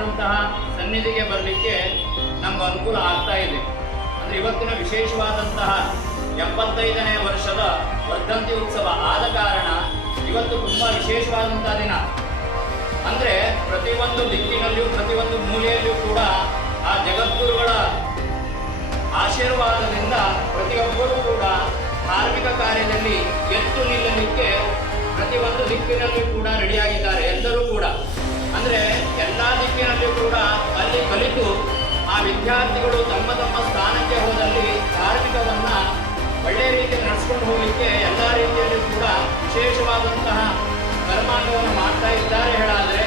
ಆಗಿರುವಂತಹ ಸನ್ನಿಧಿಗೆ ಬರಲಿಕ್ಕೆ ನಮ್ಗೆ ಅನುಕೂಲ ಆಗ್ತಾ ಇದೆ. ಅಂದ್ರೆ ಇವತ್ತಿನ ವಿಶೇಷವಾದಂತಹ ಎಪ್ಪತ್ತೈದನೇ ವರ್ಷದ ವರ್ಧಂತಿ ಉತ್ಸವ ಆದ ಕಾರಣ ಇವತ್ತು ತುಂಬ ವಿಶೇಷವಾದಂತಹ ದಿನ. ಅಂದರೆ ಪ್ರತಿಯೊಂದು ದಿಕ್ಕಿನಲ್ಲಿಯೂ ಪ್ರತಿಯೊಂದು ಮೂಲೆಯಲ್ಲಿಯೂ ಕೂಡ ಆ ಜಗದ್ಗುರುಗಳ ಆಶೀರ್ವಾದದಿಂದ ಪ್ರತಿಯೊಬ್ಬರೂ ಕೂಡ ಧಾರ್ಮಿಕ ಕಾರ್ಯದಲ್ಲಿ ಎತ್ತು ನಿಲ್ಲಲಿಕ್ಕೆ ಪ್ರತಿಯೊಂದು ದಿಕ್ಕಿನಲ್ಲಿ ಕೂಡ ರೆಡಿಯಾಗಿದ್ದಾರೆ ಎಲ್ಲರೂ ಕೂಡ. ಅಂದ್ರೆ ಎಲ್ಲಾ ದಿಕ್ಕಿನಲ್ಲಿಯೂ ಕೂಡ ಅಲ್ಲಿ ಕಲಿತು ಆ ವಿದ್ಯಾರ್ಥಿಗಳು ತಮ್ಮ ತಮ್ಮ ಸ್ಥಾನಕ್ಕೆ ಹೋದಲ್ಲಿ ಧಾರ್ಮಿಕವನ್ನ ಒಳ್ಳೆ ರೀತಿಯಲ್ಲಿ ನಡೆಸ್ಕೊಂಡು ಹೋಗಲಿಕ್ಕೆ ಎಲ್ಲ ರೀತಿಯಲ್ಲೂ ಕೂಡ ವಿಶೇಷವಾದಂತಹ ಕರ್ಮಾಂಗವನ್ನು ಮಾಡ್ತಾ ಇದ್ದಾರೆ. ಹೇಳಾದರೆ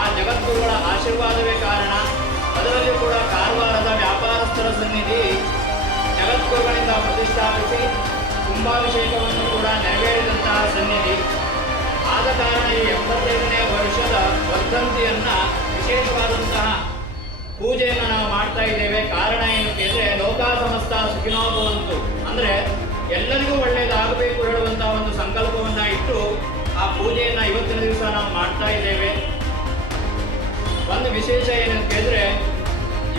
ಆ ಜಗದ್ಗುರುಗಳ ಆಶೀರ್ವಾದವೇ ಕಾರಣ. ಅದರಲ್ಲಿ ಕೂಡ ಕಾರವಾರದ ವ್ಯಾಪಾರಸ್ಥರ ಸನ್ನಿಧಿ ಜಗದ್ಗುರುಗಳಿಂದ ಪ್ರತಿಷ್ಠಾಪಿಸಿ ಕುಂಭಾಭಿಷೇಕವನ್ನು ಕೂಡ ನೆರವೇರಿದಂತಹ ಸನ್ನಿಧಿ. ಪೂಜೆಯನ್ನು ನಾವು ಮಾಡ್ತಾ ಇದ್ದೇವೆ. ಕಾರಣ ಏನು ಕೇಳಿದ್ರೆ, ಲೋಕ ಸಮಸ್ತ ಸುಖಿನೋಭವಂತು ಅಂದ್ರೆ ಎಲ್ಲರಿಗೂ ಒಳ್ಳೆಯದಾಗಬೇಕು ಹೇಳುವಂತಹ ಒಂದು ಸಂಕಲ್ಪವನ್ನ ಇಟ್ಟು ಆ ಪೂಜೆಯನ್ನ ಇವತ್ತಿನ ದಿವಸ ನಾವು ಮಾಡ್ತಾ ಇದ್ದೇವೆ. ಒಂದು ವಿಶೇಷ ಏನಂತ ಕೇಳಿದ್ರೆ,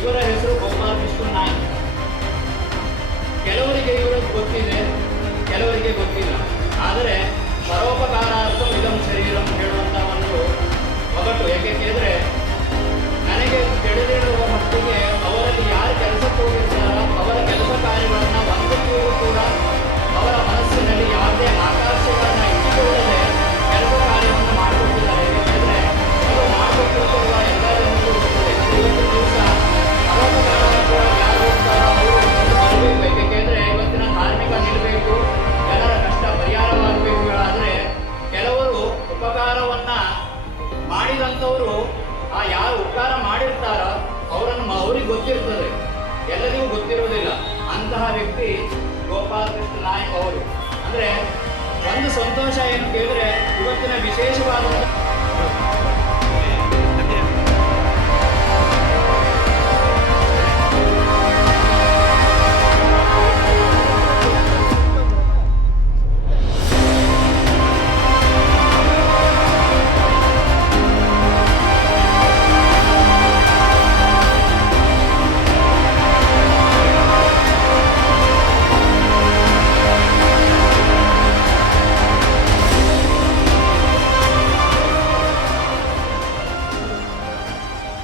ಇವರ ಹೆಸರು ಗೋಪಾಲ ವಿಷ್ಣು ಕೆಲವರಿಗೆ ಇವರು ಗೊತ್ತಿದೆ, ಕೆಲವರಿಗೆ ಗೊತ್ತಿಲ್ಲ. ಮಾಡಿದಂಥವರು ಆ ಯಾರು ಉಪಕಾರ ಮಾಡಿರ್ತಾರ ಅವರನ್ನು ಅವ್ರಿಗೆ ಗೊತ್ತಿರ್ತದೆ. ಎಲ್ಲರಿಗೂ ಗೊತ್ತಿರೋದಿಲ್ಲ ಅಂತಹ ವ್ಯಕ್ತಿ ಗೋಪಾಲಕೃಷ್ಣ ನಾಯಕ್ ಅವರು. ಅಂದ್ರೆ ಒಂದು ಸಂತೋಷ ಏನು ಕೇಳಿದ್ರೆ, ಇವತ್ತಿನ ವಿಶೇಷವಾದ